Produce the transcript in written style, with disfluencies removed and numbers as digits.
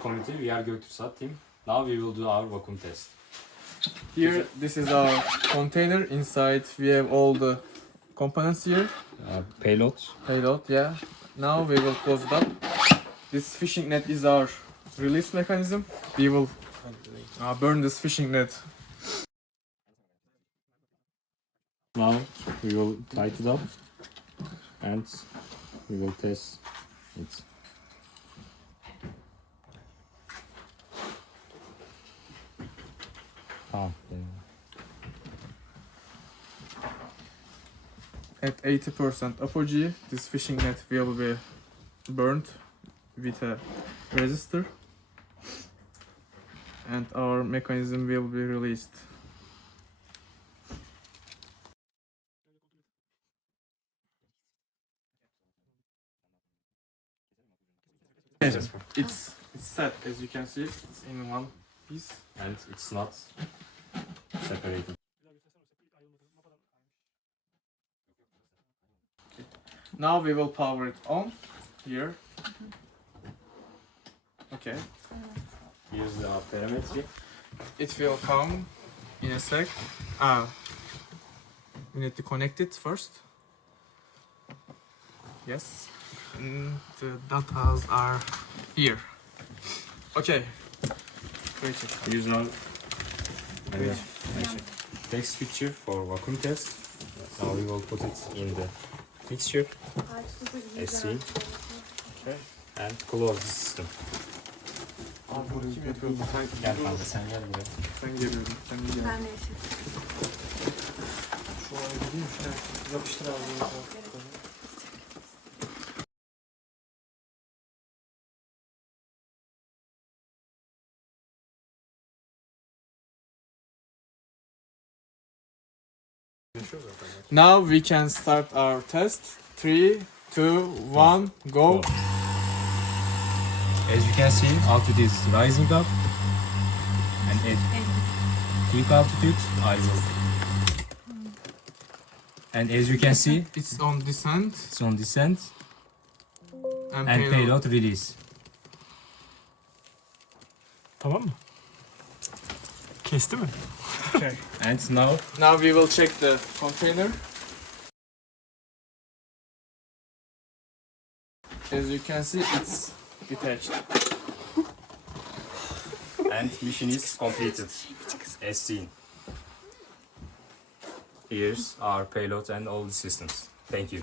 community. We are GokturkSat team. Now we will do our vacuum test. Here, this is our container. Inside, we have all the components here. Payload. Payload, yeah. Now we will close it up. This fishing net is our release mechanism. We will burn this fishing net. Now we will tighten it up and we will test it. At 80% apogee, this fishing net will be burned with a resistor and our mechanism will be released. It's set, as you can see, it's in one piece. And it's not separated. Now we will power it on here. Okay. Here's the parametry. It will come in a sec. We need to connect it first. Yes. And the datas are here. Okay. Great. Here's now text fixture for vacuum test. Now we will put it in the fixture. SC. Okay. And close the system. Kim yapıyordu? Gel kanka sen gel buraya. Ben geliyorum. Sen de gel. Ben de yaşadım. Şu an gideyim. Yapıştır ağzını. Now we can start our test. 3, 2, 1, go. As you can see, altitude is rising up. And at peak altitude, I will. And as you can see, It's on descent it's on descent and and payload release. Tamam mı? Kesti mi? Okay. And now Now we will check the container. As you can see, it's detached. and mission is completed as seen. Here's our payload and all the systems. Thank you.